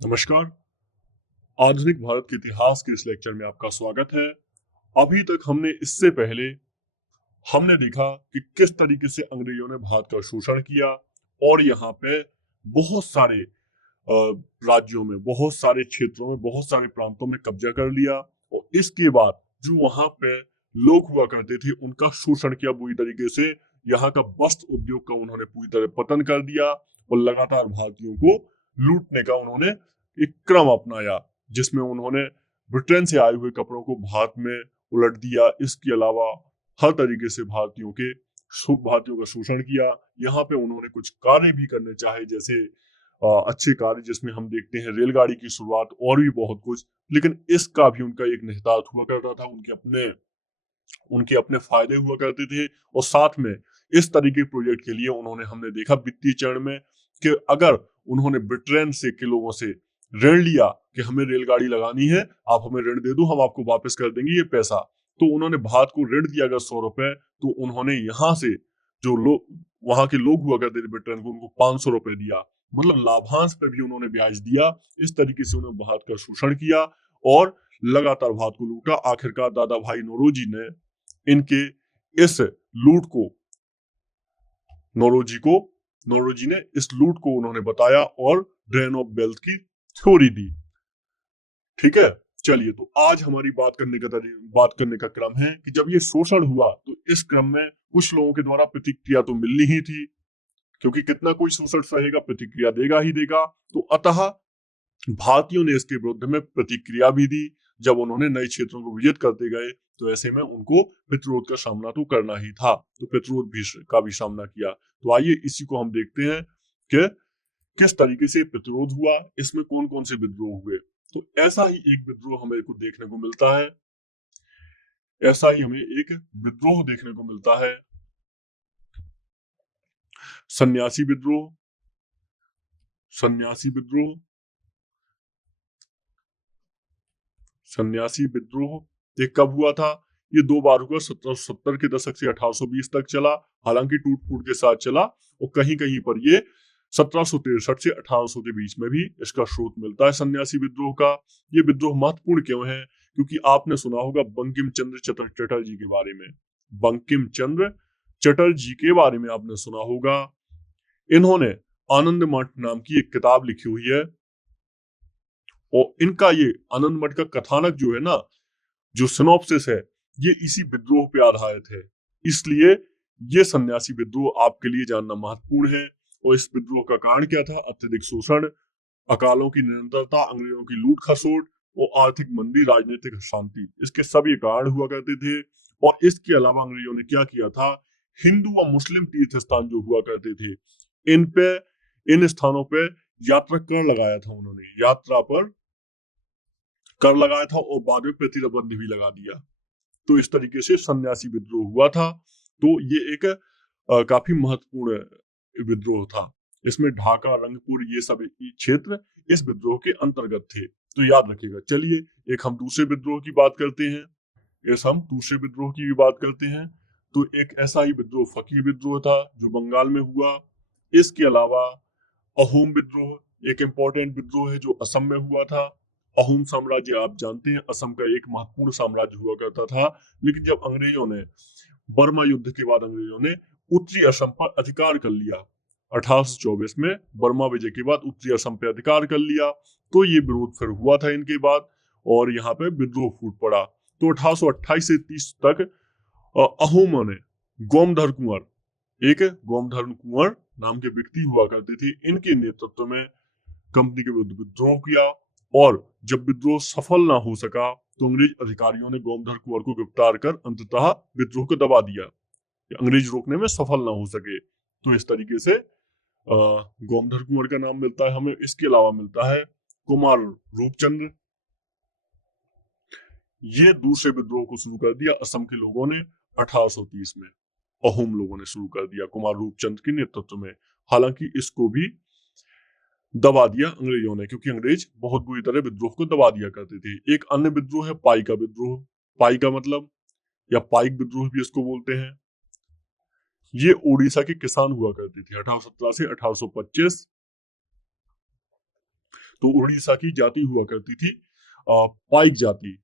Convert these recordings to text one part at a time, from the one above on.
नमस्कार। आधुनिक भारत के इतिहास के इस लेक्चर में आपका स्वागत है। अभी तक हमने इससे पहले हमने देखा कि किस तरीके से अंग्रेजों ने भारत का शोषण किया और यहाँ पे बहुत सारे राज्यों में, बहुत सारे क्षेत्रों में, बहुत सारे प्रांतों में कब्जा कर लिया और इसके बाद जो वहां पे लोग हुआ करते थे उनका शोषण किया बुरी तरीके से। यहाँ का वस्त्र उद्योग का उन्होंने पूरी तरह पतन कर दिया और लगातार भारतीयों को लूटने का उन्होंने एक क्रम अपनाया, जिसमें उन्होंने ब्रिटेन से आए हुए कपड़ों को भारत में उलट दिया। इसके अलावा हर तरीके से भारतीयों का शोषण किया। यहाँ पे उन्होंने कुछ कार्य भी करने चाहे, जैसे अच्छे कार्य जिसमें हम देखते हैं रेलगाड़ी की शुरुआत और भी बहुत कुछ, लेकिन इसका भी उनका एक निहितार्थ हुआ करता था। उनके अपने फायदे हुआ करते थे और साथ में इस तरीके के प्रोजेक्ट के लिए उन्होंने, हमने देखा वित्तीय चरण में, कि अगर उन्होंने ब्रिटेन से के लोगों से ऋण लिया कि हमें रेलगाड़ी लगानी है, आप हमें ऋण दे दो, हम आपको वापस कर देंगे ये पैसा, तो उन्होंने भारत को ऋण दिया अगर 100 रुपए, तो उन्होंने यहाँ से जो लोग, वहां के लोग हुआ करते थे ब्रिटेन को, उनको 500 रुपए दिया। मतलब लाभांश पे भी उन्होंने ब्याज दिया। इस तरीके से उन्होंने भारत का शोषण किया और लगातार भारत को लूटा। आखिरकार दादा भाई नौरोजी ने इनके इस लूट को नौरोजी ने इस लूट को उन्होंने बताया और ड्रेन ऑफ वेल्थ की थ्योरी दी। ठीक है, चलिए, तो आज हमारी बात करने का क्रम है कि जब ये शोषण हुआ तो इस क्रम में कुछ लोगों के द्वारा प्रतिक्रिया तो मिलनी ही थी, क्योंकि कितना कोई शोषण सहेगा, प्रतिक्रिया देगा ही देगा। तो अतः भारतीयों ने इसके विरुद्ध में प्रतिक्रिया भी दी। जब उन्होंने नए क्षेत्रों को विजित करते गए तो ऐसे में उनको प्रतिरोध का सामना तो करना ही था, तो प्रतिरोध भी का भी सामना किया। तो आइए इसी को हम देखते हैं कि किस तरीके से प्रतिरोध हुआ, इसमें कौन कौन से विद्रोह हुए। तो ऐसा ही एक विद्रोह हमें को देखने को मिलता है, ऐसा ही हमें एक विद्रोह देखने को मिलता है, सन्यासी विद्रोह। सन्यासी विद्रोह सन्यासी विद्रोह ये कब हुआ था? ये 2 बार हुआ। 1770 के दशक से 1820 तक चला, हालांकि टूट फूट के साथ चला, और कहीं कहीं पर ये 1763 से 1800 के बीच में भी इसका स्रोत मिलता है सन्यासी विद्रोह का। ये विद्रोह महत्वपूर्ण क्यों है? क्योंकि आपने सुना होगा बंकिम चंद्र चटर्जी के बारे में। बंकिम चंद्र चटर्जी के बारे में आपने सुना होगा। इन्होंने आनंद मठ नाम की एक किताब लिखी हुई है और इनका ये आनंद मठ का कथानक जो है ना, जो सिनॉप्सिस है, ये इसी विद्रोह पे आधारित है। इसलिए ये सन्यासी विद्रोह आपके लिए जानना महत्वपूर्ण है। और इस विद्रोह का कारण क्या था? अत्यधिक शोषण, अकालों की निरंतरता, अंग्रेजों की लूट खसोट और आर्थिक मंदी, राजनीतिक अशांति, इसके सभी कारण हुआ करते थे। और इसके अलावा अंग्रेजों ने क्या किया था? हिंदू व मुस्लिम तीर्थ स्थान जो हुआ करते थे, इन स्थानों पे यात्रा कर लगाया था। उन्होंने यात्रा पर कर लगाया था और बाद में प्रतिबंध भी लगा दिया। तो इस तरीके से सन्यासी विद्रोह हुआ था। तो ये एक काफी महत्वपूर्ण विद्रोह था। इसमें ढाका, रंगपुर, ये सब क्षेत्र इस विद्रोह के अंतर्गत थे। तो याद रखिएगा। चलिए, एक हम दूसरे विद्रोह की बात करते हैं। तो एक ऐसा ही विद्रोह फकीर विद्रोह था जो बंगाल में हुआ। इसके अलावा अहोम विद्रोह एक इंपॉर्टेंट विद्रोह है जो असम में हुआ था। अहोम साम्राज्य आप जानते हैं असम का एक महत्वपूर्ण साम्राज्य हुआ करता था। लेकिन जब अंग्रेजों ने, बर्मा युद्ध के बाद अंग्रेजों ने उत्तरी असम पर अधिकार कर लिया, 1824 में बर्मा विजय के बाद उत्तरी असम पर अधिकार कर लिया, तो ये विरोध फिर हुआ था इनके बाद और यहाँ पे विद्रोह फूट पड़ा। तो 1828 से 30 तक अहोमों ने गोमधर कुंवर नाम के व्यक्ति हुआ करते थे, इनके नेतृत्व में कंपनी के विरुद्ध विद्रोह किया। और जब विद्रोह सफल ना हो सका तो अंग्रेज अधिकारियों ने गोमधर कुंवर को गिरफ्तार कर अंततः विद्रोह को दबा दिया, अंग्रेज रोकने में सफल ना हो सके। तो इस तरीके से गोमधर कुंवर का नाम मिलता है हमें। इसके अलावा मिलता है कुमार रूपचंद्र। ये दूसरे विद्रोह को शुरू कर दिया असम के लोगों ने 1830 में, अहोम लोगों ने शुरू कर दिया कुमार रूपचंद के नेतृत्व में। हालांकि इसको भी दबा दिया अंग्रेजों ने, क्योंकि अंग्रेज बहुत बुरी तरह विद्रोह को दबा दिया करते थे। एक अन्य विद्रोह है पाइका विद्रोह। पाइका मतलब, या पाइक विद्रोह भी इसको बोलते हैं। ये उड़ीसा के किसान हुआ करते थे 1817 से 1825। तो उड़ीसा की जाति हुआ करती थी पाइक जाति,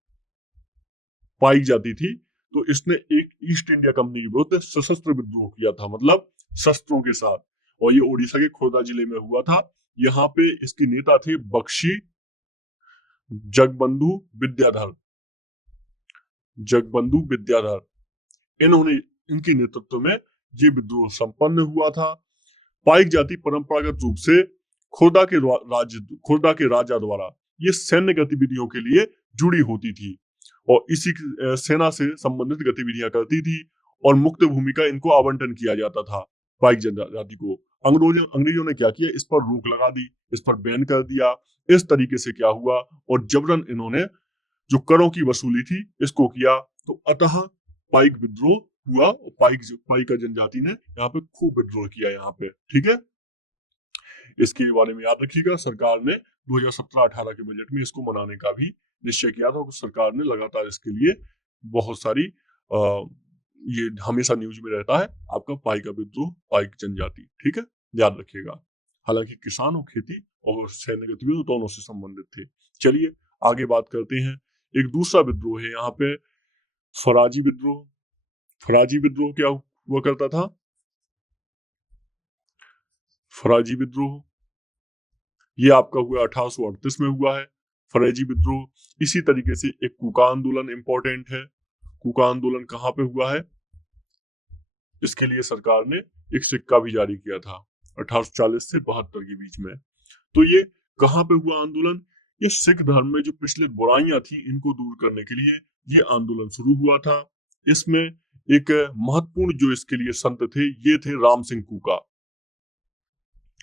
पाइक जाति थी। तो इसने एक ईस्ट इंडिया कंपनी के विरुद्ध सशस्त्र विद्रोह किया था, मतलब शस्त्रों के साथ, और ये उड़ीसा के खोर्धा जिले में हुआ था। यहाँ पे इसके नेता थे बख्शी जगबंधु विद्याधर, जगबंधु विद्याधर। इन्होंने, इनके नेतृत्व में ये विद्रोह संपन्न हुआ था। पाइक जाति परंपरागत रूप से खोर्धा के राजा द्वारा ये सैन्य गतिविधियों के लिए जुड़ी होती थी और इसी सेना से संबंधित गतिविधियां करती थी और मुक्त भूमि का इनको आवंटन किया जाता था। पाइक जनजाति को अंग्रेजों ने क्या किया, इस पर रोक लगा दी, इस पर बैन कर दिया। इस तरीके से क्या हुआ, और जबरन इन्होंने जो करों की वसूली थी इसको किया। तो अतः पाइक विद्रोह हुआ और पाइक जनजाति ने यहाँ पे खूब विद्रोह किया यहाँ पे, ठीक है। इसके बारे में याद रखिएगा, सरकार ने 2017-18 के बजट में इसको मनाने का भी निश्चय किया था। सरकार ने लगातार इसके लिए बहुत सारी ये हमेशा न्यूज में रहता है आपका पाइक का विद्रोह, पाइक जनजाति, ठीक है, याद रखिएगा। हालांकि किसान और खेती और सैन्य गतिविधि दोनों से संबंधित थे। चलिए आगे बात करते हैं। एक दूसरा विद्रोह है यहाँ पे फराजी विद्रोह। फराजी विद्रोह क्या हुआ करता था? फराजी विद्रोह ये आपका हुआ 1838 में हुआ है, फराजी विद्रोह। इसी तरीके से एक कूका आंदोलन इंपॉर्टेंट है। कूका आंदोलन कहाँ पे हुआ है? इसके लिए सरकार ने एक सिक्का भी जारी किया था 1840 से 72 के बीच में। तो ये कहाँ पे हुआ आंदोलन? ये सिख धर्म में जो पिछले बुराइयां थी इनको दूर करने के लिए ये आंदोलन शुरू हुआ था। इसमें एक महत्वपूर्ण जो इसके लिए संत थे ये थे राम सिंह कूका।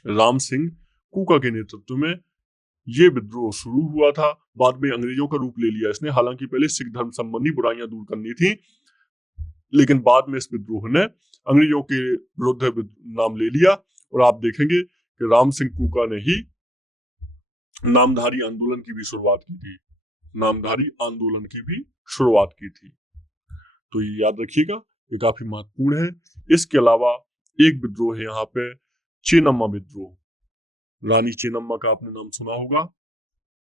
राम सिंह कूका के नेतृत्व में ये विद्रोह शुरू हुआ था। बाद में अंग्रेजों का रूप ले लिया इसने। हालांकि पहले सिख धर्म संबंधी बुराइयां दूर करनी थी, लेकिन बाद में इस विद्रोह ने अंग्रेजों के विरुद्ध नाम ले लिया। और आप देखेंगे कि राम सिंह कूका ने ही नामधारी आंदोलन की भी शुरुआत की थी। नामधारी आंदोलन की भी शुरुआत की थी। तो ये याद रखिएगा, ये काफी महत्वपूर्ण है। इसके अलावा एक विद्रोह है यहाँ पे चेन्नम्मा विद्रोह। रानी चेन्नम्मा का आपने नाम सुना होगा।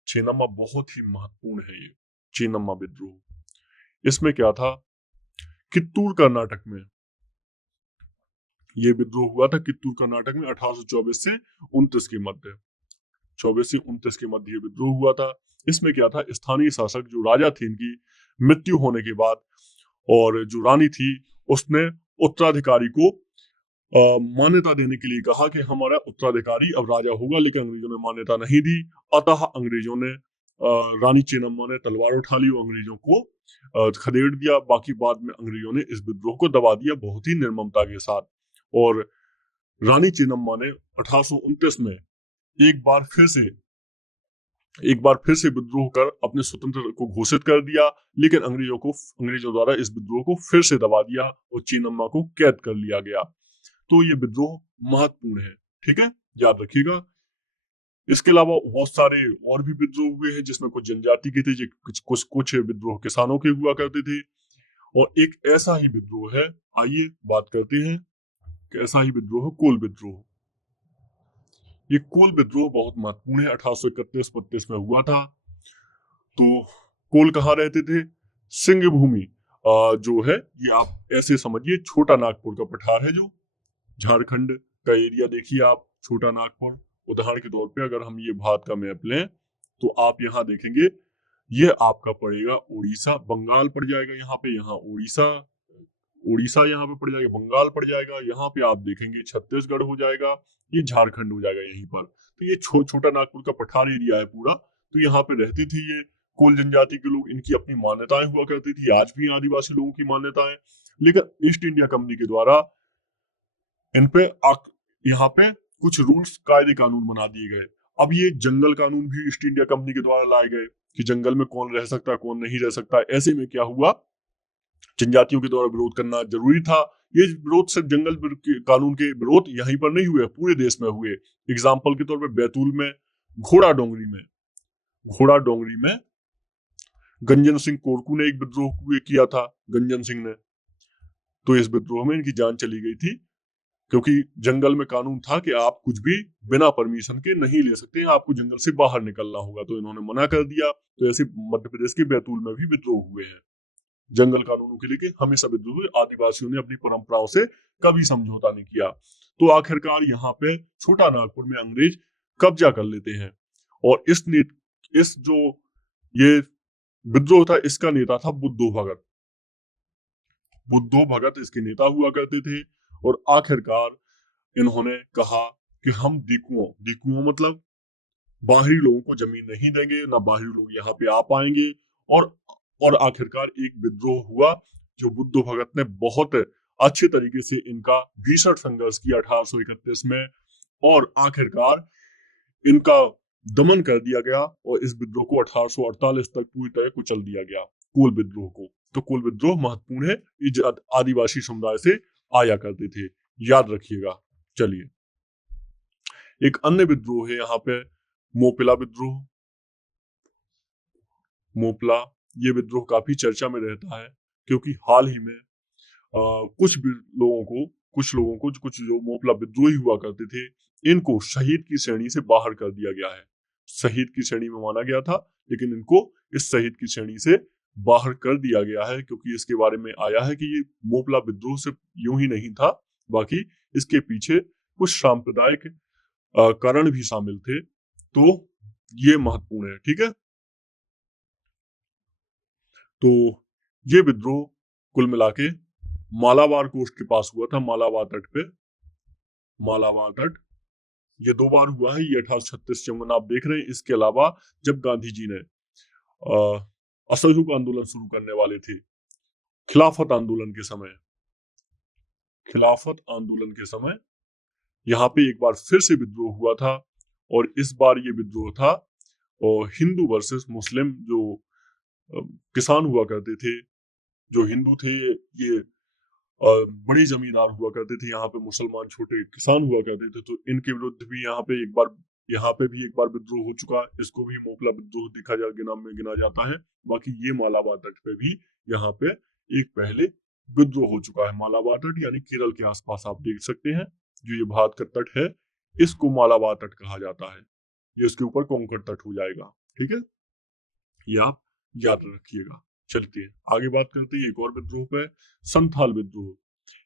चेन्नम्मा बहुत ही महत्वपूर्ण है ये चेन्नम्मा विद्रोह। इसमें क्या था, कित्तूर कर्नाटक में ये विद्रोह हुआ था। कित्तूर कर्नाटक में 1824 से 29 के मध्य, 24 से 29 के मध्य ये विद्रोह हुआ था। इसमें क्या था, स्थानीय शासक जो राजा थे इनकी मृत्यु होने के बाद, और जो रानी थी उसने उत्तराधिकारी को मान्यता देने के लिए कहा कि हमारा उत्तराधिकारी अब राजा होगा, लेकिन अंग्रेजों ने मान्यता नहीं दी। अतः अंग्रेजों ने रानी चेन्नम्मा ने तलवार उठा ली और अंग्रेजों को खदेड़ दिया। बाकी बाद में अंग्रेजों ने इस विद्रोह को दबा दिया बहुत ही निर्ममता के साथ। और रानी चेन्नम्मा ने 1829 में एक बार फिर से विद्रोह कर अपने स्वतंत्र को घोषित कर दिया, लेकिन अंग्रेजों द्वारा इस विद्रोह को फिर से दबा दिया और चेन्नम्मा को कैद कर लिया गया। तो ये विद्रोह महत्वपूर्ण है, ठीक है, याद रखिएगा। इसके अलावा बहुत सारे और भी विद्रोह हुए हैं जिसमें कुछ जनजाति के थे, कुछ विद्रोह किसानों के हुआ करते थे। और एक ऐसा ही विद्रोह है, आइए बात करते हैं कि ऐसा ही विद्रोह कोल विद्रोह। ये कोल विद्रोह बहुत महत्वपूर्ण है, 1831-32 में हुआ था। तो कोल कहाँ रहते थे? सिंह भूमि जो है ये आप ऐसे समझिए, छोटा नागपुर का पठार है, जो झारखंड का एरिया देखिए आप, छोटा नागपुर। उदाहरण के तौर पे अगर हम ये भारत का मैप लें तो आप यहाँ देखेंगे ये आपका पड़ेगा उड़ीसा, बंगाल पड़ जाएगा यहाँ पे, यहाँ उड़ीसा यहाँ पे पड़ जाएगा, बंगाल पड़ जाएगा। यहाँ पे आप देखेंगे छत्तीसगढ़ हो जाएगा, ये झारखंड हो जाएगा यहीं पर। तो ये छोटा नागपुर का पठार एरिया है पूरा। तो यहाँ पे रहती थी ये कोल जनजाति के लोग। इनकी अपनी मान्यताएं हुआ करती थी, आज भी आदिवासी लोगों की मान्यताएं। लेकिन ईस्ट इंडिया कंपनी के द्वारा इन पे यहाँ पे कुछ रूल्स, कायदे कानून बना दिए गए। अब ये जंगल कानून भी ईस्ट इंडिया कंपनी के द्वारा लाए गए कि जंगल में कौन रह सकता है कौन नहीं रह सकता। ऐसे में क्या हुआ, जनजातियों के द्वारा विरोध करना जरूरी था। ये विरोध सिर्फ जंगल कानून के विरोध यहीं पर नहीं हुए, पूरे देश में हुए। एग्जाम्पल के तौर पर बैतूल में, घोड़ा डोंगरी में गंजन सिंह कोरकू ने एक विद्रोह किया था, गंजन सिंह ने। तो इस विद्रोह में इनकी जान चली गई थी क्योंकि जंगल में कानून था कि आप कुछ भी बिना परमिशन के नहीं ले सकते हैं, आपको जंगल से बाहर निकलना होगा। तो इन्होंने मना कर दिया। तो ऐसे मध्य प्रदेश के बैतूल में भी विद्रोह हुए हैं जंगल कानूनों के लिए, हमेशा विद्रोह हुए। आदिवासियों ने अपनी परंपराओं से कभी समझौता नहीं किया। तो आखिरकार यहाँ पे छोटा नागपुर में अंग्रेज कब्जा कर लेते हैं। और इस जो ये विद्रोह था, इसका नेता था बुद्धू भगत। बुद्धू भगत इसके नेता हुआ करते थे। और आखिरकार इन्होंने कहा कि हम दीकुओं मतलब बाहरी लोगों को जमीन नहीं देंगे, ना बाहरी लोग यहाँ पे आ पाएंगे। और और आखिरकार एक विद्रोह हुआ जो बुद्धू भगत ने बहुत अच्छे तरीके से इनका भीषण संघर्ष किया 1831 में। और आखिरकार इनका दमन कर दिया गया और इस विद्रोह को 1848 तक पूरी तरह कुचल दिया गया, कोल विद्रोह को। तो कोल विद्रोह महत्वपूर्ण है, ये आदिवासी समुदाय से आया करते थे, याद रखिएगा। चलिए, एक अन्य विद्रोह है यहाँ पे मोपिला विद्रोह। मोपला ये विद्रोह काफी चर्चा में रहता है क्योंकि हाल ही में कुछ लोगों को कुछ जो मोपला विद्रोही हुआ करते थे, इनको शहीद की श्रेणी से बाहर कर दिया गया है। शहीद की श्रेणी में माना गया था, लेकिन इनको इस शहीद की श्रेणी से बाहर कर दिया गया है क्योंकि इसके बारे में आया है कि ये मोपला विद्रोह सिर्फ यूं ही नहीं था, बाकी इसके पीछे कुछ सांप्रदायिक कारण भी शामिल थे। तो ये महत्वपूर्ण है, ठीक है। तो ये विद्रोह कुल मिला के मालाबार कोस्ट के पास हुआ था, मालाबार तट पे। मालाबार तट ये 2 बार हुआ है, ये 1836 जमुना आप देख रहे हैं। इसके अलावा जब गांधी जी ने असहयोग आंदोलन शुरू करने वाले थे, खिलाफत आंदोलन के समय, यहाँ पे एक बार फिर से विद्रोह हुआ था। और इस बार ये विद्रोह था और हिंदू वर्सेस मुस्लिम। जो किसान हुआ करते थे, जो हिंदू थे, ये बड़े जमींदार हुआ करते थे, यहाँ पे मुसलमान छोटे किसान हुआ करते थे। तो इनके विरुद्ध भी यहाँ पे एक बार विद्रोह हो चुका। इसको भी मोपला विद्रोह गिना जाता है। बाकी ये मालाबार तट पे भी यहाँ पे एक पहले विद्रोह हो चुका है। मालाबार तट यानी केरल के आसपास आप देख सकते हैं, जो ये भारत का तट है, इसको मालाबार तट कहा जाता है। ये इसके ऊपर कोंकण तट हो जाएगा, ठीक है, ये आप याद रखिएगा। चलते हैं आगे, बात करते हैं एक और विद्रोह पे, संथाल विद्रोह।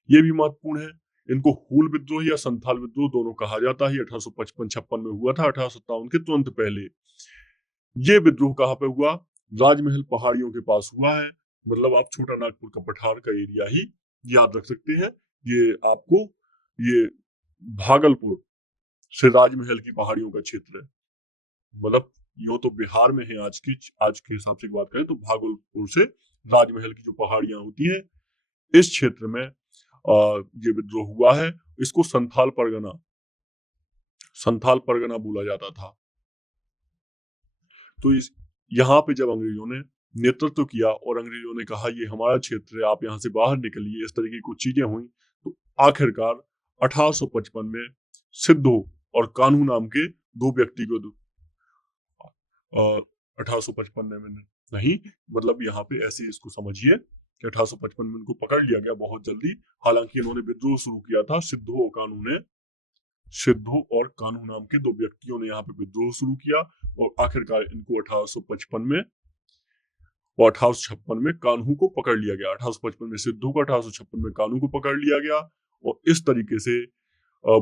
ये भी महत्वपूर्ण है। इनको हूल विद्रोह या संथाल विद्रोह दोनों कहा जाता है। 1855-56 में हुआ था, 1857 के तुरंत पहले। ये विद्रोह कहाँ पे हुआ? राजमहल पहाड़ियों के पास हुआ है। मतलब आप छोटा नागपुर का पठार का एरिया ही याद रख सकते हैं। ये आपको ये भागलपुर से राजमहल की पहाड़ियों का क्षेत्र है। मतलब यो तो बिहार में है, आज के हिसाब से बात करें तो भागलपुर से राजमहल की जो पहाड़ियां होती हैं, इस क्षेत्र में ये विद्रोह हुआ है। इसको संथाल परगना बोला जाता था। तो यहाँ पे जब अंग्रेजों ने नेतृत्व किया और अंग्रेजों ने कहा ये हमारा क्षेत्र है, आप यहाँ से बाहर निकलिए, इस तरीके की कुछ चीजें हुई, तो आखिरकार 1855 में सिद्धू और कान्हू नाम के 2 व्यक्ति को 1855 में नहीं, मतलब यहाँ पे ऐसे इसको समझिए कि 1855 में इनको पकड़ लिया गया बहुत जल्दी। हालांकि इन्होंने विद्रोह शुरू किया था। सिद्धू और कान्हू नाम के 2 व्यक्तियों ने यहाँ पे विद्रोह शुरू किया और आखिरकार इनको 1855 में और 1856 में कान्हू को पकड़ लिया गया। 1855 में सिद्धू को, 1856 में कान्हू को पकड़ लिया गया। और इस तरीके से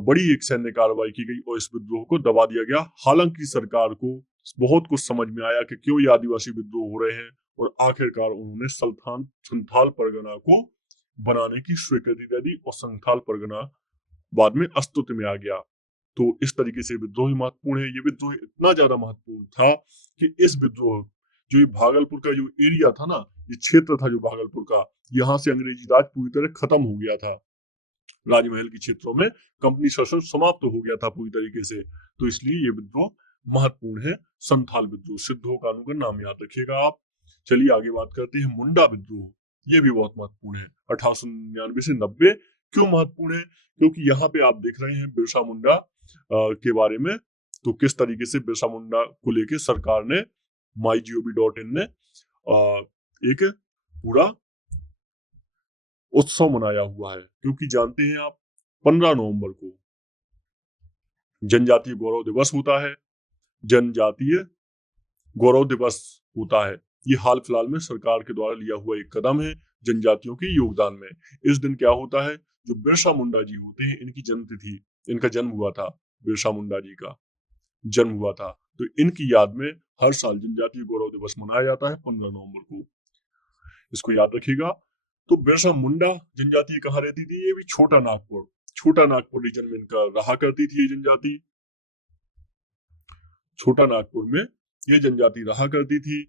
बड़ी एक सैन्य कार्रवाई की गई और इस विद्रोह को दबा दिया गया। हालांकि सरकार को बहुत कुछ समझ में आया कि क्यों ये आदिवासी विद्रोह हो रहे हैं, और आखिरकार उन्होंने संथाल परगना को बनाने की स्वीकृति दे दी और संथाल परगना बाद में अस्तित्व में आ गया। तो इस तरीके से विद्रोह महत्वपूर्ण है। ये विद्रोह इतना ज्यादा महत्वपूर्ण था कि इस विद्रोह जो ये भागलपुर का जो एरिया था ना, ये क्षेत्र था जो भागलपुर का, यहाँ से अंग्रेजी राज पूरी तरह खत्म हो गया था। राजमहल के क्षेत्रों में कंपनी शासन समाप्त हो गया था पूरी तरीके से। तो इसलिए ये विद्रोह महत्वपूर्ण है, संथाल विद्रोह। सिद्धू कानू का नाम याद रखिएगा आप। चलिए आगे बात करते हैं मुंडा विद्रोह। ये भी बहुत महत्वपूर्ण है, 1899 से 90। क्यों महत्वपूर्ण है? क्योंकि यहाँ पे आप देख रहे हैं बिरसा मुंडा के बारे में। तो किस तरीके से बिरसा मुंडा को लेके सरकार ने mygov.in ने एक पूरा उत्सव मनाया हुआ है। क्योंकि जानते हैं आप 15 नवंबर को जनजातीय गौरव दिवस होता है। जनजातीय गौरव दिवस होता है। ये हाल फिलहाल में सरकार के द्वारा लिया हुआ एक कदम है जनजातियों के योगदान में। इस दिन क्या होता है, जो बिरसा मुंडा जी होते हैं, इनकी जन्मतिथि, इनका जन्म हुआ था, बिरसा मुंडा जी का जन्म हुआ था, तो इनकी याद में हर साल जनजातीय गौरव दिवस मनाया जाता है 15 नवंबर को। इसको याद रखिएगा। तो बिरसा मुंडा जनजाति कहाँ रहती थी? ये भी छोटा नागपुर रीजन में इनका रहा करती थी ये जनजाति। छोटा नागपुर में ये जनजाति रहा करती थी।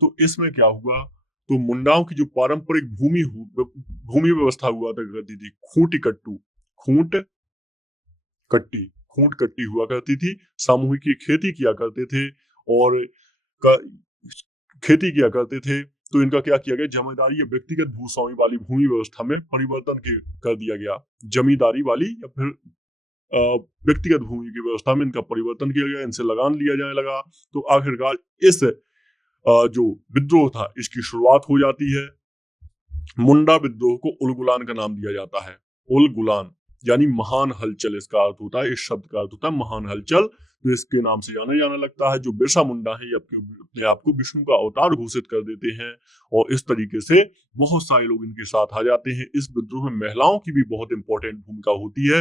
तो इसमें क्या हुआ, तो मुंडाओं की जो पारंपरिक भूमि व्यवस्था हुआ करती थी, खूंट कट्टी हुआ करती थी। सामूहिक खेती किया करते थे और खेती किया करते थे। तो इनका क्या किया गया, जमींदारी या व्यक्तिगत भूस्वामी वाली भूमि व्यवस्था में परिवर्तन कर दिया गया। जमींदारी वाली या फिर व्यक्तिगत भूमि की व्यवस्था में इनका परिवर्तन किया गया, इनसे लगान लिया जाने लगा। तो आखिरकार इस जो विद्रोह था इसकी शुरुआत हो जाती है। मुंडा विद्रोह को उलगुलान का नाम दिया जाता है। उलगुलान यानी महान हलचल इसका अर्थ होता है, इस शब्द का अर्थ होता है महान हलचल। तो इसके नाम से जाना लगता है। जो बिरसा मुंडा है ये अपने आप को विष्णु का अवतार घोषित कर देते हैं और इस तरीके से बहुत सारे लोग इनके साथ आ जाते हैं। इस विद्रोह में महिलाओं की भी बहुत इंपॉर्टेंट भूमिका होती है,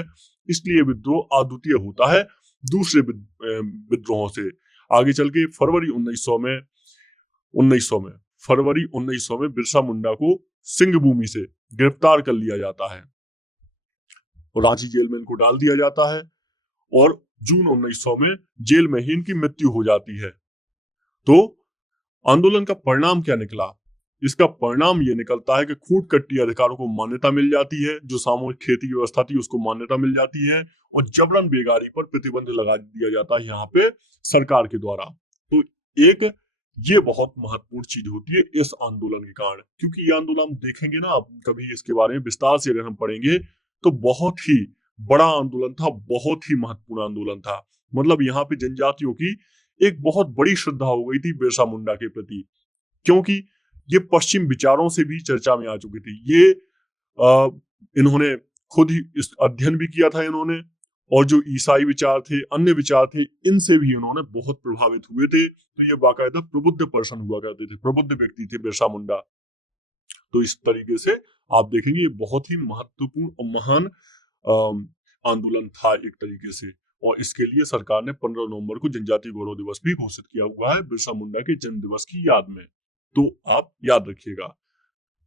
इसलिए विद्रोह अद्वितीय होता है दूसरे विद्रोहों से। आगे चल के फरवरी 1900 में बिरसा मुंडा को सिंहभूमि से गिरफ्तार कर लिया जाता है और रांची जेल में इनको डाल दिया जाता है और जून 1900 में जेल में ही इनकी मृत्यु हो जाती है। तो आंदोलन का परिणाम क्या निकला? इसका परिणाम ये निकलता है कि खूंट कट्टी अधिकारों को मान्यता मिल जाती है, जो सामूहिक खेती की व्यवस्था थी उसको मान्यता मिल जाती है और जबरन बेगारी पर प्रतिबंध लगा दिया जाता है यहाँ पे सरकार के द्वारा। तो एक ये बहुत महत्वपूर्ण चीज होती है इस आंदोलन के कारण, क्योंकि ये आंदोलन देखेंगे ना आप कभी, इसके बारे में विस्तार से अगर हम पढ़ेंगे तो बहुत ही बड़ा आंदोलन था, बहुत ही महत्वपूर्ण आंदोलन था। मतलब यहाँ पे जनजातियों की एक बहुत बड़ी श्रद्धा हो गई थी बिरसा मुंडा के प्रति, क्योंकि ये पश्चिम विचारों से भी चर्चा में आ चुकी थी। ये इन्होंने खुद ही इस अध्ययन भी किया था इन्होंने, और जो ईसाई विचार थे, अन्य विचार थे, इनसे भी इन्होंने बहुत प्रभावित हुए थे। तो ये बाकायदा प्रबुद्ध पर्सन हुआ करते थे, प्रबुद्ध व्यक्ति थे बिरसा मुंडा। तो इस तरीके से आप देखेंगे ये बहुत ही महत्वपूर्ण और महान आंदोलन था एक तरीके से, और इसके लिए सरकार ने 15 नवंबर को जनजातीय गौरव दिवस भी घोषित किया हुआ है बिरसा मुंडा के जन्म दिवस की याद में। तो आप याद रखिएगा।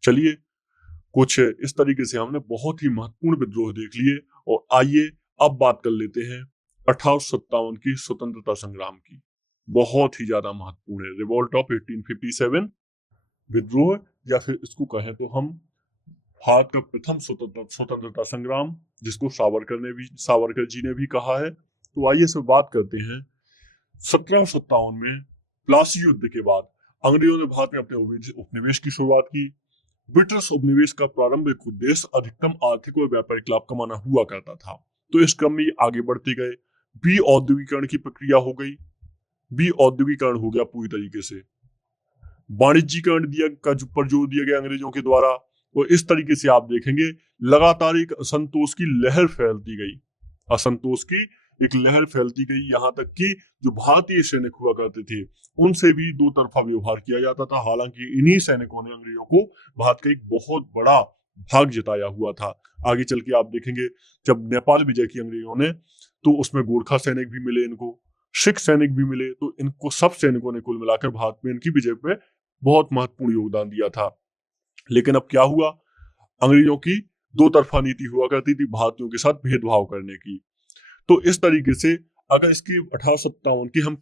चलिए, कुछ इस तरीके से हमने बहुत ही महत्वपूर्ण विद्रोह देख लिए और आइए अब बात कर लेते हैं 1857 की स्वतंत्रता संग्राम की। बहुत ही ज्यादा महत्वपूर्ण है, रिवोल्ट ऑफ 1857 विद्रोह, या फिर इसको कहें तो हम भारत का प्रथम स्वतंत्रता संग्राम, जिसको सावरकर जी ने भी कहा है। तो आइए इस पर बात करते हैं। 1757 में प्लासी युद्ध के बाद अंग्रेजों ने भारत में अपने उपनिवेश की शुरुआत की। ब्रिटिश उपनिवेश का प्रारंभिक उद्देश्य अधिकतम आर्थिक और व्यापारिक लाभ कमाना हुआ करता था। तो इस क्रम में आगे बढ़ते गए। औद्योगिकरण की प्रक्रिया हो गई, औद्योगिकरण हो गया पूरी तरीके से। वाणिज्यिकरण पर जोर दिया गया अंग्रेजों के द्वारा, और इस तरीके से आप देखेंगे लगातार एक असंतोष की लहर फैलती गई, यहाँ तक कि जो भारतीय सैनिक हुआ करते थे उनसे भी दो तरफा व्यवहार किया जाता था। हालांकि इन्हीं सैनिकों ने अंग्रेजों को भारत का एक बहुत बड़ा भाग जताया हुआ था। आगे चल के आप देखेंगे जब नेपाल विजय की अंग्रेजों ने, तो उसमें गोरखा सैनिक भी मिले इनको, सिख सैनिक भी मिले। तो इनको सब सैनिकों ने कुल मिलाकर भारत में इनकी विजय में बहुत महत्वपूर्ण योगदान दिया था। लेकिन अब क्या हुआ, अंग्रेजों की दो तरफा नीति हुआ करती थी भारतीयों के साथ भेदभाव करने की। तो इस तरीके से अगर इसकी 1857 की हम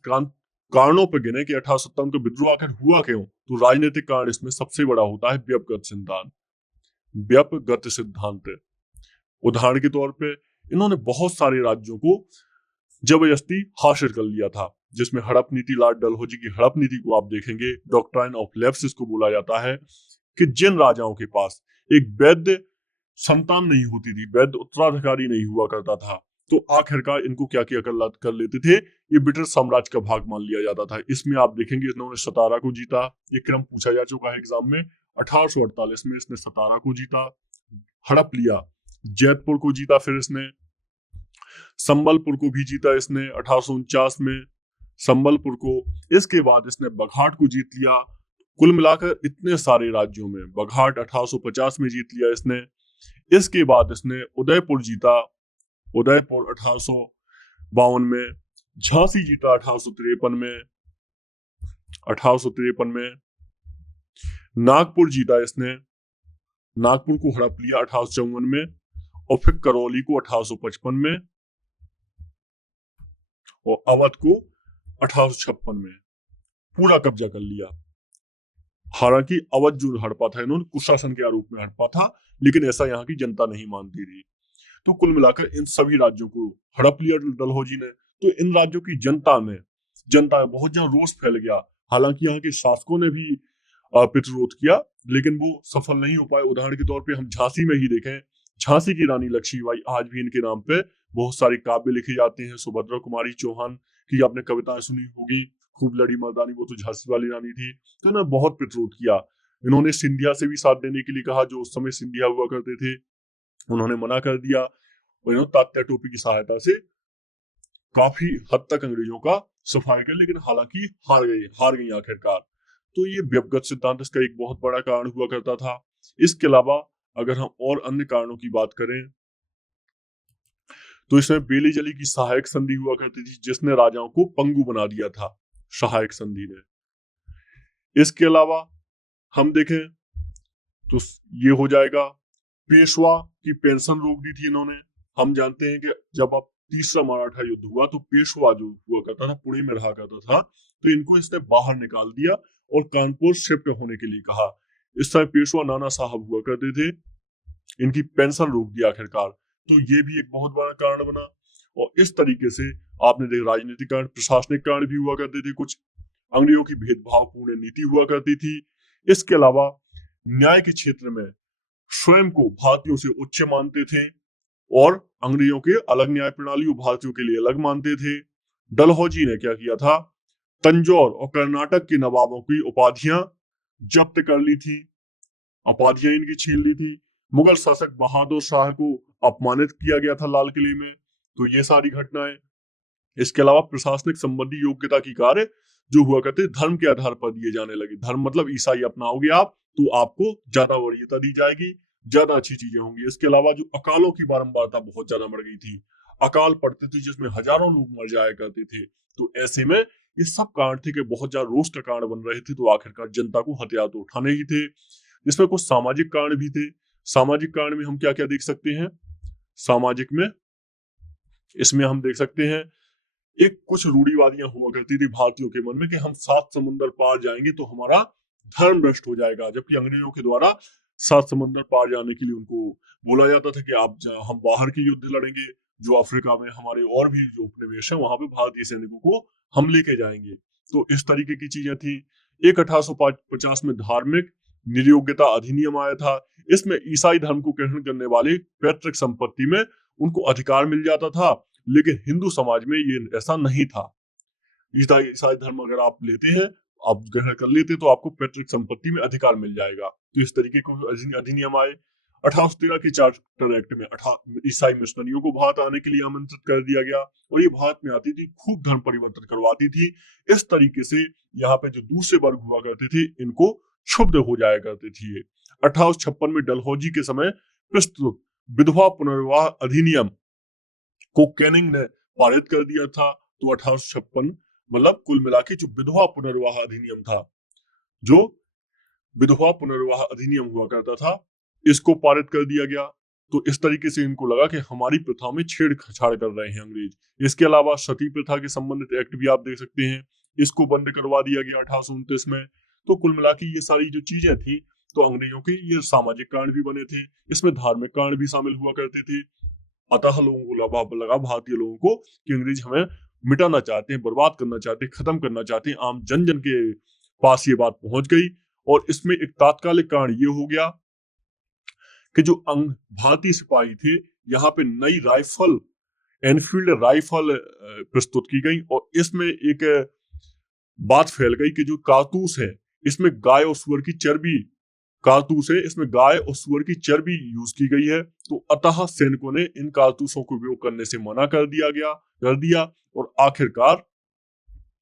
कारणों पर गिने कि 1857 का विद्रोह आखिर हुआ क्यों, तो राजनीतिक कारण इसमें सबसे बड़ा होता है व्यपगत सिद्धांत। उदाहरण के तौर पे इन्होंने बहुत सारे राज्यों को जबरदस्ती हासिल कर लिया था, जिसमें हड़प नीति, लॉर्ड डलहौजी की हड़प नीति को आप देखेंगे, डॉक्ट्राइन ऑफ लेफ्ट इसको बोला जाता है, कि जिन राजाओं के पास एक वैध संतान नहीं होती थी, वैध उत्तराधिकारी नहीं हुआ करता था, तो आखिरकार इनको क्या किया कर लेते थे, ये ब्रिटिश साम्राज्य का भाग मान लिया जाता था। इसमें आप देखेंगे इन्होंने सतारा को जीता, ये क्रम पूछा जा चुका है एग्जाम में। 1848 में इसने सतारा को जीता, हड़प लिया, जैतपुर को जीता फिर इसने, संबलपुर को भी जीता इसने 1849 में, संबलपुर को। इसके बाद इसने बघाट को जीत लिया। कुल मिलाकर इतने सारे राज्यों में बघाट 1850 में जीत लिया इसने। इसके बाद इसने उदयपुर जीता, उदयपुर 1852 में, झांसी जीता 1853 में, 1853 में, नागपुर जीता इसने, नागपुर को हड़प लिया 1854 में, और फिर करौली को 1855 में, और अवध को 1856 में पूरा कब्जा कर लिया। हालांकि अवध जो हड़पा था इन्होंने कुशासन के आरोप में हड़पा था, लेकिन ऐसा यहाँ की जनता नहीं मानती थी। तो कुल मिलाकर इन सभी राज्यों को हड़प लिया डलहौजी ने। तो इन राज्यों की जनता में बहुत ज्यादा रोष फैल गया। हालांकि यहाँ के शासकों ने भी प्रतिरोध किया, लेकिन वो सफल नहीं हो पाए। उदाहरण के तौर पे हम झांसी में ही देखें, झांसी की रानी लक्ष्मीबाई, आज भी इनके नाम पे बहुत सारे काव्य लिखे जाते हैं। सुभद्रा कुमारी चौहान की आपने कविताएं सुनी होगी, खूब लड़ी मर्दानी, वो तो झांसी वाली रानी थी। तो ना बहुत प्रतिरोध किया इन्होंने। सिंधिया से भी साथ देने के लिए कहा, जो उस समय सिंधिया हुआ करते थे, उन्होंने मना कर दिया। और तात्या टोपी की सहायता से काफी हद तक अंग्रेजों का सफाया कर, लेकिन हालांकि हार गई आखिरकार। तो ये व्यवगत सिद्धांत इसका एक बहुत बड़ा कारण हुआ करता था। इसके अलावा अगर हम और अन्य कारणों की बात करें तो इसमें बेली जली की सहायक संधि हुआ करती थी, जिसने राजाओं को पंगु बना दिया था, सहायक संधि ने। इसके अलावा हम देखें तो ये हो जाएगा, पेशवा की पेंशन रोक दी थी इन्होंने। हम जानते हैं कि जब अब तीसरा मराठा युद्ध हुआ तो पेशवा जो हुआ करता था पुणे में रहा करता था, तो इनको इसने बाहर निकाल दिया और कानपुर शिफ्ट होने के लिए कहा। इस समय पेशवा नाना साहब हुआ करते थे, इनकी पेंशन रोक दिया आखिरकार। तो ये भी एक बहुत बड़ा कारण बना। और इस तरीके से आपने देखा राजनीतिक कारण, प्रशासनिक कारण भी हुआ करते थे। कुछ अंग्रेजों की भेदभावपूर्ण नीति हुआ करती थी। इसके अलावा न्याय के क्षेत्र में स्वयं को भारतीयों से उच्च मानते थे और अंग्रेजों के अलग न्याय प्रणाली वो भारतीयों के लिए अलग मानते थे। डलहौजी ने क्या किया था, तंजौर और कर्नाटक के नवाबों की उपाधियां जब्त कर ली थी, उपाधियां इनकी छीन ली थी। मुगल शासक बहादुर शाह को अपमानित किया गया था लाल किले में। तो ये सारी घटनाएं। इसके अलावा प्रशासनिक संबंधी योग्यता की कार्य जो हुआ करते धर्म के आधार पर दिए जाने लगे। धर्म मतलब ईसाई अपनाओगे आप तो आपको ज्यादा वरीयता दी जाएगी, ज्यादा अच्छी चीजें होंगी। इसके अलावा जो अकालों की बारंबारता बहुत ज्यादा बढ़ गई थी, अकाल पड़ते थे जिसमें हजारों लोग मर जाया करते थे। तो ऐसे में ये सब कारण थे कि बहुत ज्यादा रोष का कारण बन रहे थे। तो आखिरकार जनता को हथियार तो उठाने ही थे। इसमें कुछ सामाजिक कारण भी थे। सामाजिक कारण में हम क्या क्या देख सकते हैं, सामाजिक में इसमें हम देख सकते हैं एक कुछ रूढ़िवादियां हुआ करती थी भारतीयों के मन में कि हम 7 समुंदर पार जाएंगे तो हमारा धर्म भ्रष्ट हो जाएगा। जबकि अंग्रेजों के द्वारा 7 समुंदर पार जाने के लिए उनको बोला जाता था कि आप हम बाहर के युद्ध लड़ेंगे, जो अफ्रीका में हमारे और भी जो उपनिवेश है वहां पे भारतीय सैनिकों को हम लेके जाएंगे। तो इस तरीके की चीजें थी। एक 1850 में धार्मिक नियोग्यता अधिनियम आया था। इसमें ईसाई धर्म को ग्रहण करने वाले पैतृक संपत्ति में उनको अधिकार मिल जाता था, लेकिन हिंदू समाज में ये ऐसा नहीं था। ईसाई धर्म अगर आप लेते हैं, आप ग्रहण कर लेते तो आपको पैतृक संपत्ति में अधिकार मिल जाएगा। तो इस तरीके के अधिनियम आए। 1813 के चार्टर एक्ट में ईसाई मिशनरियों को भारत आने के लिए आमंत्रित कर दिया गया और ये भारत में आती थी, खूब धर्म परिवर्तन करवाती थी। इस तरीके से यहाँ पे जो दूसरे वर्ग हुआ करते थे इनको क्षुब्ध हो जाया करते थे। 1856 में डलहौजी के समय प्रस्तुत विधवा पुनर्विवाह अधिनियम को कैनिंग ने पारित कर दिया था। तो 1856 मतलब कुल मिला के जो विधवा पुनर्विवाह अधिनियम था, जो विधवा पुनर्विवाह अधिनियम हुआ करता था, इसको पारित कर दिया गया। तो इस तरीके से इनको लगा कि हमारी प्रथा में छेड़छाड़ कर रहे हैं अंग्रेज। इसके अलावा सती प्रथा के संबंधित एक्ट भी आप देख सकते हैं, इसको बंद करवा दिया गया 1829 में। तो कुल मिला के ये सारी जो चीजें थी, तो अंग्रेजों के ये सामाजिक कारण भी बने थे, इसमें धार्मिक कारण भी शामिल हुआ करते थे। अतः लोगों को लगा भारतीय लोगों को कि अंग्रेज हमें मिटाना चाहते हैं, बर्बाद करना चाहते हैं, खत्म करना चाहते हैं। आम जन जन के पास ये बात पहुंच गई और इसमें एक तात्कालिक कारण ये हो गया कि जो भारतीय सिपाही थे, यहाँ पे नई राइफल, एनफील्ड राइफल प्रस्तुत की गई और इसमें एक बात फैल गई कि जो कारतूस है इसमें गाय और सुअर की चर्बी कारतूस है, इसमें गाय और सुअर की चर्बी यूज की गई है। तो अतः सैनिकों ने इन कारतूसों को उपयोग करने से मना कर दिया और आखिरकार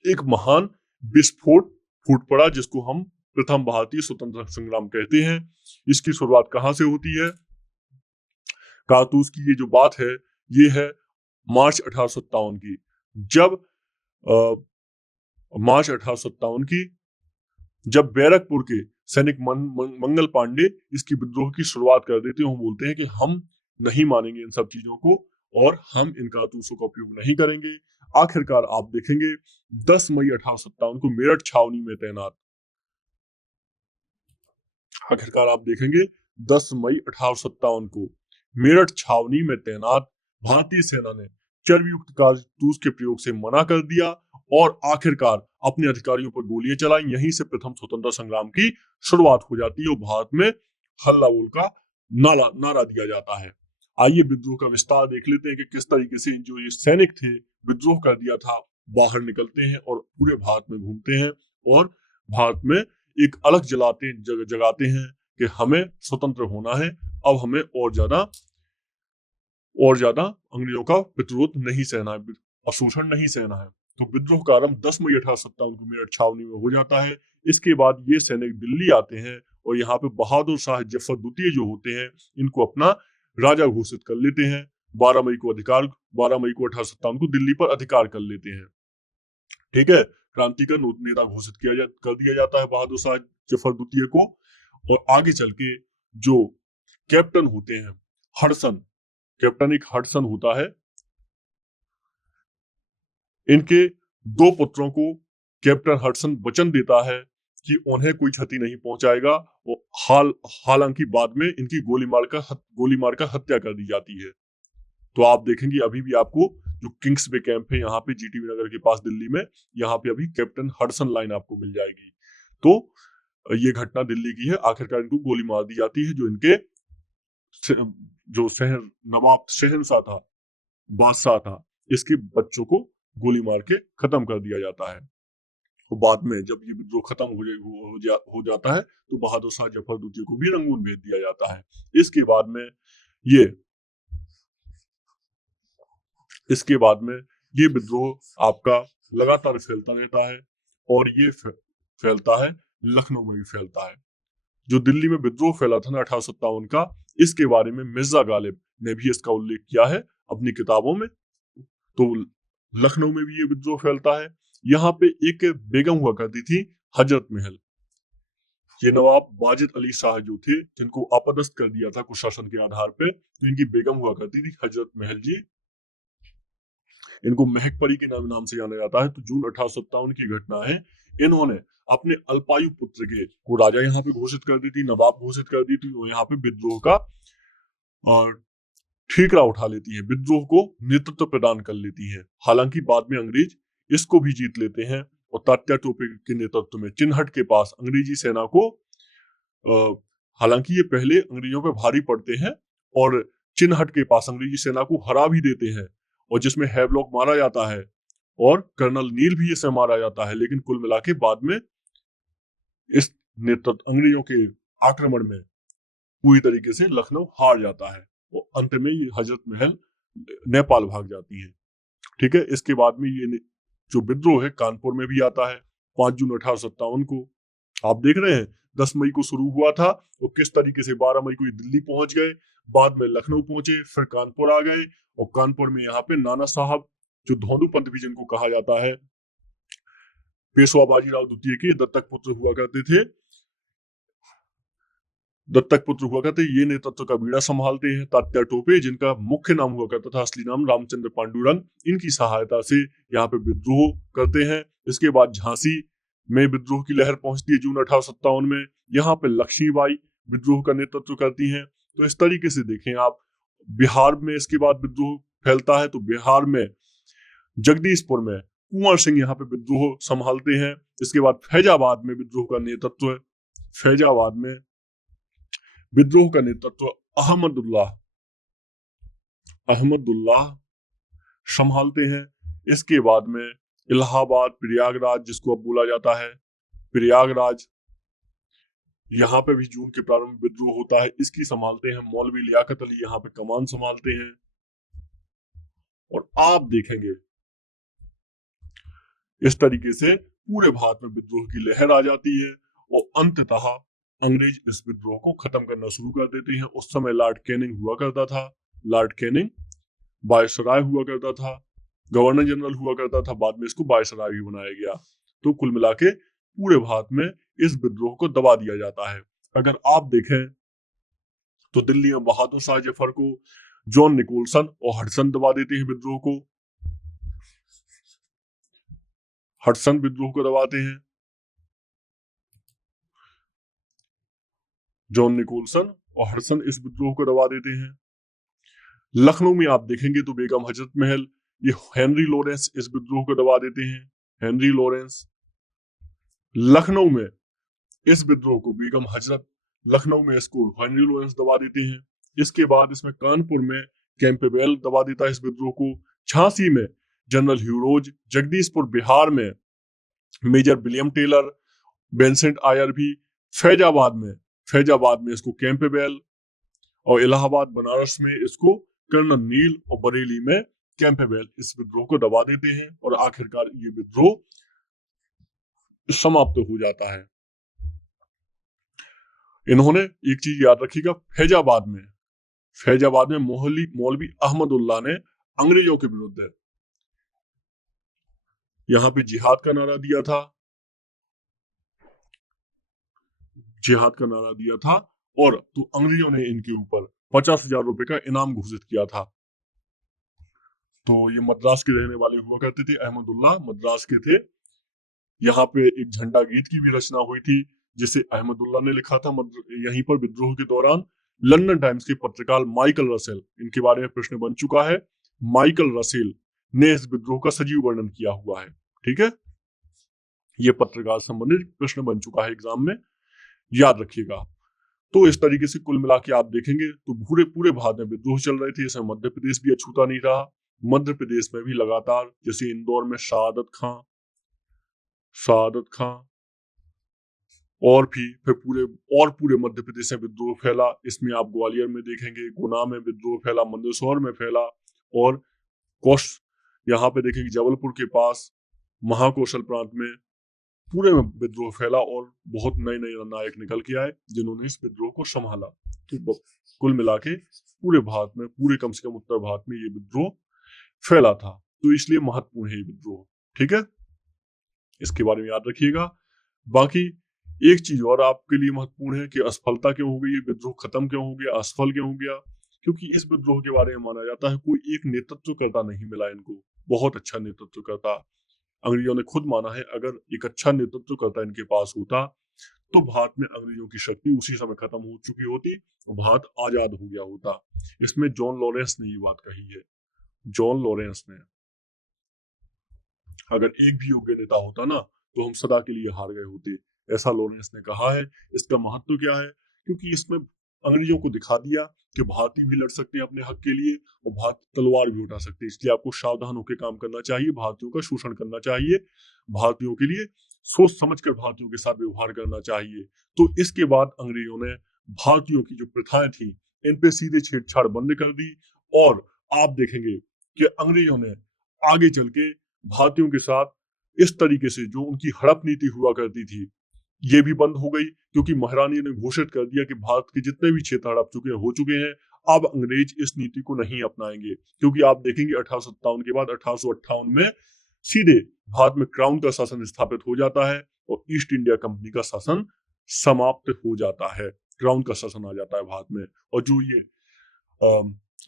एक महान विस्फोट फूट पड़ा, जिसको हम प्रथम भारतीय स्वतंत्रता संग्राम कहते हैं। इसकी शुरुआत कहां से होती है? कारतूस की ये जो बात है, ये है मार्च 1857 की, जब मार्च 1857 की, जब बैरकपुर के सैनिक मंगल पांडे इसकी विद्रोह की शुरुआत कर देते हैं। वो बोलते हैं कि हम नहीं मानेंगे इन सब चीजों को और हम इन कारतूसों का उपयोग नहीं करेंगे। आखिरकार आप देखेंगे 10 मई 1857 को मेरठ छावनी में तैनात, आखिरकार आप देखेंगे 10 मई 1857 को मेरठ छावनी में तैनात भारतीय सेना ने चर्बी युक्त कारतूस के प्रयोग से मना कर दिया और आखिरकार अपने अधिकारियों पर गोलियां चलाई। यहीं से प्रथम स्वतंत्रता संग्राम की शुरुआत हो जाती है और भारत में हल्ला बोल का नारा दिया जाता है। आइए विद्रोह का विस्तार देख लेते हैं कि किस तरीके से जो ये सैनिक थे विद्रोह कर दिया था, बाहर निकलते हैं और पूरे भारत में घूमते हैं और भारत में एक अलग जगाते हैं कि हमें स्वतंत्र होना है, अब हमें और ज्यादा अंग्रेजों का प्रतिरोध नहीं सहना है, अशोषण नहीं सहना है। तो विद्रोह का आरंभ 10 मई 1857 को मेरठ छावनी में हो जाता है। इसके बाद ये सैनिक दिल्ली आते हैं और यहाँ पे बहादुर शाह जफर द्वितीय जो होते हैं, इनको अपना राजा घोषित कर लेते हैं। 12 मई को 1857 को दिल्ली पर अधिकार कर लेते हैं। ठीक है, क्रांतिकर नेता घोषित कर दिया जाता है बहादुर शाह जफर द्वितीय को। और आगे चल के जो कैप्टन होते हैं हडसन, कैप्टन एक हडसन होता है, इनके दो पुत्रों को कैप्टन हडसन वचन देता है कि उन्हें कोई क्षति नहीं पहुंचाएगा। हालांकि बाद में इनकी गोली मारकर हत्या कर दी जाती है। तो आप देखेंगे अभी भी आपको जो किंग्स वे कैंप है यहाँ पे जीटीवी नगर के पास दिल्ली में, यहाँ पे अभी कैप्टन हडसन लाइन आपको मिल जाएगी। तो ये घटना दिल्ली की है। आखिरकार इनको गोली मार दी जाती है। जो इनके जो नवाब शहंशाह था, बादशाह था, इसके बच्चों को गोली मार के खत्म कर दिया जाता है। तो बाद में जब ये विद्रोह खत्म हो जाता है तो बहादुर शाह जफर द्वितीय को भी रंगून भेज दिया जाता है। इसके बाद में ये विद्रोह आपका लगातार फैलता रहता है और ये फैलता है, लखनऊ में भी फैलता है। जो दिल्ली में विद्रोह फैला था ना 1857 का, इसके बारे में मिर्जा गालिब ने भी इसका उल्लेख किया है अपनी किताबों में। तो लखनऊ में भी ये विद्रोह फैलता है। यहाँ पे एक बेगम हुआ करती थी हजरत महल। ये नवाब वाजिद अली शाह जो थे, जिनको अपदस्थ कर दिया था कुशासन के आधार पे, तो इनकी बेगम हुआ करती थी हजरत महल जी। इनको महक परी के नाम से जाना जाता है। तो जून 1857 की घटना है। इन्होंने अपने अल्पायु पुत्र को राजा यहाँ पे घोषित कर दी थी, नवाब घोषित कर दी थी। वो यहाँ पे विद्रोह का ठीकरा उठा लेती है, विद्रोह को नेतृत्व प्रदान कर लेती है। हालांकि बाद में अंग्रेज इसको भी जीत लेते हैं और तात्या टोपे के नेतृत्व में चिन्हट के पास अंग्रेजी सेना को, हालांकि ये पहले अंग्रेजों पे भारी पड़ते हैं और चिन्हट के पास अंग्रेजी सेना को हरा भी देते हैं, और जिसमें हैवलॉक मारा जाता है और कर्नल नील भी इसे मारा जाता है। लेकिन कुल मिला के बाद में इस नेतृत्व अंग्रेजों के आक्रमण में पूरी तरीके से लखनऊ हार जाता है और अंत में ये हजरत महल नेपाल भाग जाती है। ठीक है, इसके बाद में ये जो विद्रोह है कानपुर में भी आता है 5 जून 1857 को। आप देख रहे हैं 10 मई को शुरू हुआ था और किस तरीके से 12 मई को ये दिल्ली पहुंच गए, बाद में लखनऊ पहुंचे, फिर कानपुर आ गए। और कानपुर में यहाँ पे नाना साहब जो धोनुपंत भी जिनको कहा जाता है, पेशवा बाजीराव द्वितीय के दत्तक पुत्र हुआ करते थे, ये नेतृत्व का बीड़ा संभालते हैं। तात्या टोपे, जिनका मुख्य नाम हुआ करता था, असली नाम रामचंद्र पांडुरंग, इनकी सहायता से यहाँ पे विद्रोह करते हैं। इसके बाद झांसी में विद्रोह की लहर पहुंचती है जून 1857 में। यहाँ पे लक्ष्मीबाई विद्रोह का नेतृत्व करती हैं। तो इस तरीके से देखें आप, बिहार में इसके बाद विद्रोह फैलता है। तो बिहार में जगदीशपुर में कुंवर सिंह यहाँ पे विद्रोह संभालते हैं। इसके बाद फैजाबाद में विद्रोह का नेतृत्व अहमदुल्लाह संभालते हैं। इसके बाद में इलाहाबाद, प्रयागराज, जिसको अब बोला जाता है प्रयागराज, यहाँ पे भी जून के प्रारंभ में विद्रोह होता है, इसकी संभालते हैं मौलवी लियाकत अली, यहाँ पे कमान संभालते हैं। और आप देखेंगे इस तरीके से पूरे भारत में विद्रोह की लहर आ जाती है और अंततः अंग्रेज इस विद्रोह को खत्म करना शुरू कर देते हैं। उस समय लॉर्ड कैनिंग हुआ करता था, लॉर्ड कैनिंग वायसराय हुआ करता था, गवर्नर जनरल हुआ करता था, बाद में इसको वायसराय भी बनाया गया। तो कुल मिला के पूरे भारत में इस विद्रोह को दबा दिया जाता है। अगर आप देखें तो दिल्ली में बहादुर शाह जफर को जॉन निकोलसन और हडसन दबा देते हैं विद्रोह को, हडसन विद्रोह को दबाते हैं, जॉन निकोलसन और हडसन इस विद्रोह को दबा देते हैं। लखनऊ में आप देखेंगे तो बेगम हजरत महल, ये हेनरी लॉरेंस इस विद्रोह को दबा देते हैं, हेनरी लॉरेंस। लखनऊ में इस विद्रोह को बेगम हजरत, लखनऊ में इसको हेनरी लॉरेंस दबा देते हैं। इसके बाद इसमें कानपुर में कैंपेबेल दबा देता है इस विद्रोह को, झांसी में जनरल ह्यूरोज, जगदीशपुर बिहार में मेजर विलियम टेलर, बेंसेंट आयरबी, फैजाबाद में इसको कैंपेबेल, और इलाहाबाद बनारस में इसको कर्नल नील, और बरेली में कैंपेबेल इस विद्रोह को दबा देते हैं और आखिरकार ये विद्रोह समाप्त हो जाता है। इन्होंने एक चीज याद रखिएगा, फैजाबाद में मौलवी अहमदुल्लाह ने अंग्रेजों के विरुद्ध यहाँ पे जिहाद का नारा दिया था, और तो अंग्रेजों ने इनके ऊपर 50,000 रुपए का इनाम घोषित किया था। तो ये मद्रास के रहने वाले हुआ करते थे, अहमदुल्लाह मद्रास के थे। यहाँ पे एक झंडा गीत की भी रचना हुई थी जिसे अहमदुल्लाह ने लिखा था यहीं पर विद्रोह के दौरान। लंदन टाइम्स के पत्रकार माइकल रसेल, इनके बारे में प्रश्न बन चुका है, माइकल रसेल ने इस विद्रोह का सजीव वर्णन किया हुआ है। ठीक है, ये पत्रकार संबंधित प्रश्न बन चुका है एग्जाम में, याद रखिएगा। तो इस तरीके से कुल मिला के आप देखेंगे तो पूरे भारत में विद्रोह चल रहे थे। इसमें मध्य प्रदेश भी अछूता नहीं रहा। मध्य प्रदेश में भी लगातार, जैसे इंदौर में शहादत खां और भी फिर पूरे मध्य प्रदेश में विद्रोह फैला। इसमें आप ग्वालियर में देखेंगे, गुना में विद्रोह फैला, मंदसौर में फैला, और यहाँ पे देखेंगे जबलपुर के पास महाकौशल प्रांत में पूरे में विद्रोह फैला और बहुत नए नए नायक निकल के आए जिन्होंने इस विद्रोह को संभाला। तो कुल मिला के पूरे भारत में, पूरे कम से कम उत्तर भारत में ये विद्रोह फैला था। तो इसलिए महत्वपूर्ण है ये विद्रोह। ठीक है, इसके बारे में याद रखिएगा। बाकी एक चीज और आपके लिए महत्वपूर्ण है कि असफलता क्यों हो गई, ये विद्रोह खत्म क्यों हो गया, असफल क्यों हो गया? क्योंकि इस विद्रोह के बारे में माना जाता है कोई एक नेतृत्वकर्ता नहीं मिला इनको, बहुत अच्छा नेतृत्वकर्ता। अंग्रेजों ने खुद माना है अगर एक अच्छा नेतृत्वकर्ता इनके पास होता तो भारत में अंग्रेजों की शक्ति उसी समय खत्म हो चुकी होती और भारत आजाद हो गया होता। इसमें जॉन लॉरेंस ने ये बात कही है। जॉन लॉरेंस ने, अगर एक भी योग्य नेता होता ना तो हम सदा के लिए हार गए होते, ऐसा लॉरेंस ने कहा है। इसका महत्व क्या है? क्योंकि इसमें अंग्रेजों को दिखा दिया कि भारतीय भी लड़ सकते हैं अपने हक के लिए और भारत तलवार भी उठा सकते हैं। इसलिए आपको सावधान होकर काम करना चाहिए, भारतीयों का शोषण करना चाहिए, भारतीयों के लिए सोच समझकर भारतीयों के साथ व्यवहार करना चाहिए। तो इसके बाद अंग्रेजों ने भारतीयों की जो प्रथाएं थी इन पे सीधे छेड़छाड़ बंद कर दी, और आप देखेंगे कि अंग्रेजों ने आगे चल के भारतीयों के साथ इस तरीके से जो उनकी हड़प नीति हुआ करती थी ये भी बंद हो गई, क्योंकि महारानी ने घोषित कर दिया कि भारत के जितने भी क्षेत्र हड़प चुके हो चुके हैं, अब अंग्रेज इस नीति को नहीं अपनाएंगे। क्योंकि आप देखेंगे 1857 के बाद 1858 में सीधे भारत में क्राउन का शासन स्थापित हो जाता है और ईस्ट इंडिया कंपनी का शासन समाप्त हो जाता है, क्राउन का शासन आ जाता है भारत में। और जो ये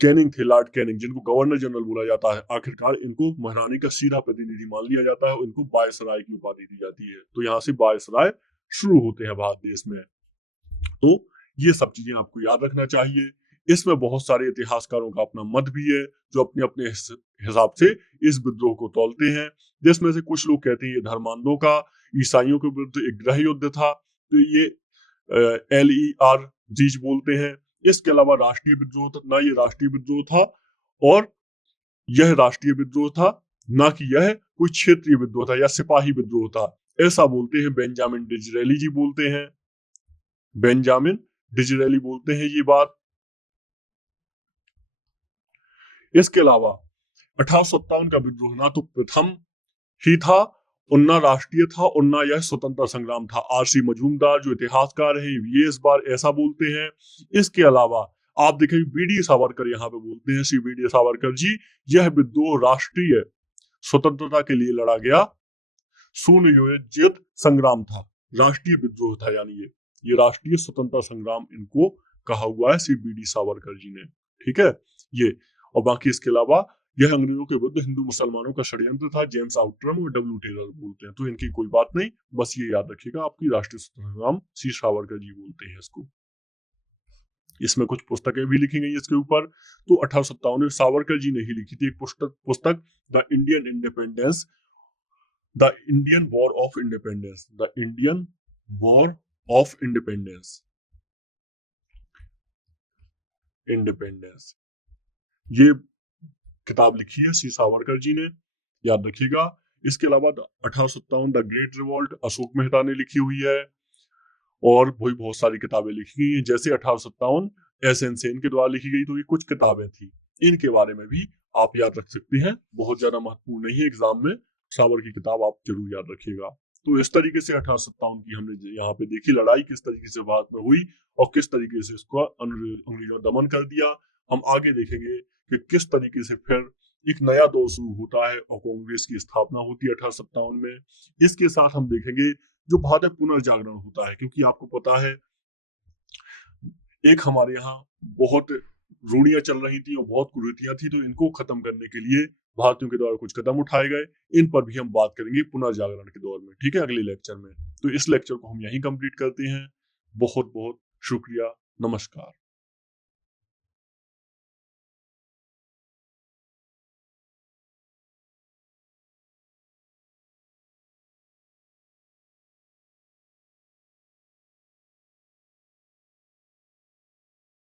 कैनिंग थे, लॉर्ड कैनिंग, जिनको गवर्नर जनरल बोला जाता है, आखिरकार इनको महारानी का सीधा प्रतिनिधि मान लिया जाता है और इनको वायसराय की उपाधि दी जाती है। तो यहाँ से वायसराय शुरू होते हैं भारत देश में। तो ये सब चीजें आपको याद रखना चाहिए। इसमें बहुत सारे इतिहासकारों का अपना मत भी है जो अपने अपने हिसाब से इस विद्रोह को तौलते हैं, जिसमें से कुछ लोग कहते हैं ये धर्मांधों का ईसाइयों के विरुद्ध एक गृह युद्ध था, तो ये LER जीज बोलते हैं। इसके अलावा राष्ट्रीय विद्रोह था ना, ये राष्ट्रीय विद्रोह था और यह राष्ट्रीय विद्रोह था, ना कि यह कोई क्षेत्रीय विद्रोह था या सिपाही विद्रोह था, ऐसा बोलते हैं बेंजामिन डिज़रेली जी बोलते हैं। बेंजामिन डिज़राएली बोलते हैं ये बात। इसके अलावा 1857 का विद्रोह ना तो प्रथम ही था और ना राष्ट्रीय था और ना यह स्वतंत्रता संग्राम था। आर.सी. मजूमदार जो इतिहासकार हैं ये इस बार ऐसा बोलते हैं। इसके अलावा आप देखेंगे बी.डी. सावरकर यहाँ पे बोलते हैं, श्री बी.डी. सावरकर जी, यह विद्रोह राष्ट्रीय स्वतंत्रता के लिए लड़ा गया सुनियोजित संग्राम था, राष्ट्रीय विद्रोह था, यानी ये राष्ट्रीय स्वतंत्रता संग्राम इनको कहा हुआ है श्री बी.डी. सावरकर जी ने। ठीक है ये। और बाकी इसके अलावा यह अंग्रेजों के विरुद्ध हिंदू मुसलमानों का षड्यंत्र था, जेम्स आउटरम और डब्ल्यू टेलर बोलते हैं। तो इनकी कोई बात नहीं, बस ये याद रखिएगा, आपकी राष्ट्रीय स्वतंत्रता संग्राम श्री सावरकर जी बोलते हैं इसको। इसमें कुछ पुस्तकें भी लिखी गई इसके ऊपर। तो 1857 में सावरकर जी ने ही लिखी थी एक पुस्तक the Indian independence, the Indian war of independence, the Indian war of independence, independence, ये किताब लिखी है श्री सावरकर जी ने, याद रखिएगा। इसके अलावा 1857 the great revolt Ashok Mehta ने लिखी हुई है और वही बहुत सारी किताबें लिखी गई हैं। जैसे 1857 एस.एन. सेन के द्वारा लिखी गई, तो ये कुछ किताबें थी, इनके बारे में भी आप याद रख सकते हैं। बहुत ज्यादा महत्वपूर्ण नहीं है एग्जाम में, सावर की किताब आप जरूर याद रखिएगा। तो इस तरीके से 1857 की हमने यहाँ पे देखी लड़ाई किस तरीके से भारत में हुई और किस तरीके से इसको अंग्रेजों ने दमन कर दिया। हम आगे देखेंगे कि किस तरीके से फिर एक नया दौर शुरू होता है और कांग्रेस की स्थापना होती है 1857 में। इसके साथ हम देखेंगे जो भारत में पुनर्जागरण होता है, क्योंकि आपको पता है एक हमारे यहाँ बहुत रूढ़ियां चल रही थी और बहुत कुरीतियां थी, तो इनको खत्म करने के लिए भारतीयों के द्वारा कुछ कदम उठाए गए। इन पर भी हम बात करेंगे पुनर्जागरण के दौर में, ठीक है, अगले लेक्चर में। तो इस लेक्चर को हम यहीं कंप्लीट करते हैं। बहुत बहुत शुक्रिया, नमस्कार।